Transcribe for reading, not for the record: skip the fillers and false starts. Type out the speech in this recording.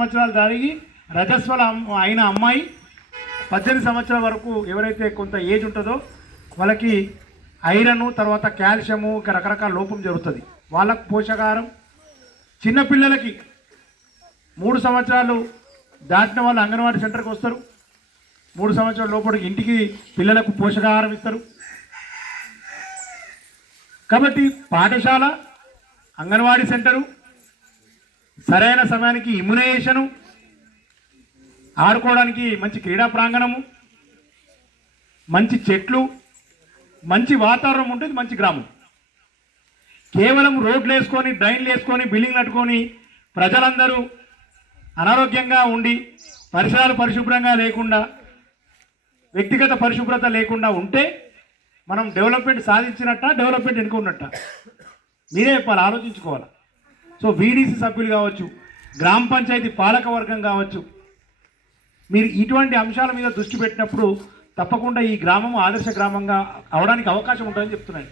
సంవత్సరాలు దానికి రజస్వల అయిన అమ్మాయి 18 సంవత్సరాల వరకు ఎవరైతే కొంత ఏజ్ ఉంటుందో వాళ్ళకి ఐరన్ తర్వాత కాల్షియము రకరకాల లోపం జరుగుతుంది. వాళ్ళకు పోషకాహారం చిన్నపిల్లలకి 3 సంవత్సరాలు దాటిన వాళ్ళు అంగన్వాడీ సెంటర్కి వస్తారు. 3 సంవత్సరాల లోపలికి ఇంటికి పిల్లలకు పోషకాహారం ఇస్తారు. కాబట్టి పాఠశాల, అంగన్వాడీ సెంటరు, సరైన సమయానికి ఇమ్యునైజేషను, ఆడుకోవడానికి మంచి క్రీడా ప్రాంగణము, మంచి చెట్లు, మంచి వాతావరణం ఉంటుంది. మంచి గ్రామం. కేవలం రోడ్లు వేసుకొని డ్రైన్లు వేసుకొని బిల్డింగ్లు కట్టుకొని ప్రజలందరూ అనారోగ్యంగా ఉండి పరిసరాలు పరిశుభ్రంగా లేకుండా వ్యక్తిగత పరిశుభ్రత లేకుండా ఉంటే మనం డెవలప్మెంట్ సాధించినట్ట, డెవలప్మెంట్ ఎన్నుకున్నట్ట మీరే చెప్పాలి, ఆలోచించుకోవాలి. సో వీడీసీ సభ్యులు కావచ్చు, గ్రామ పంచాయతీ పాలక వర్గం కావచ్చు, మీరు ఇటువంటి అంశాల మీద దృష్టి పెట్టినప్పుడు తప్పకుండా ఈ గ్రామం ఆదర్శ గ్రామంగా అవడానికి అవకాశం ఉంటుందని చెప్తున్నాను.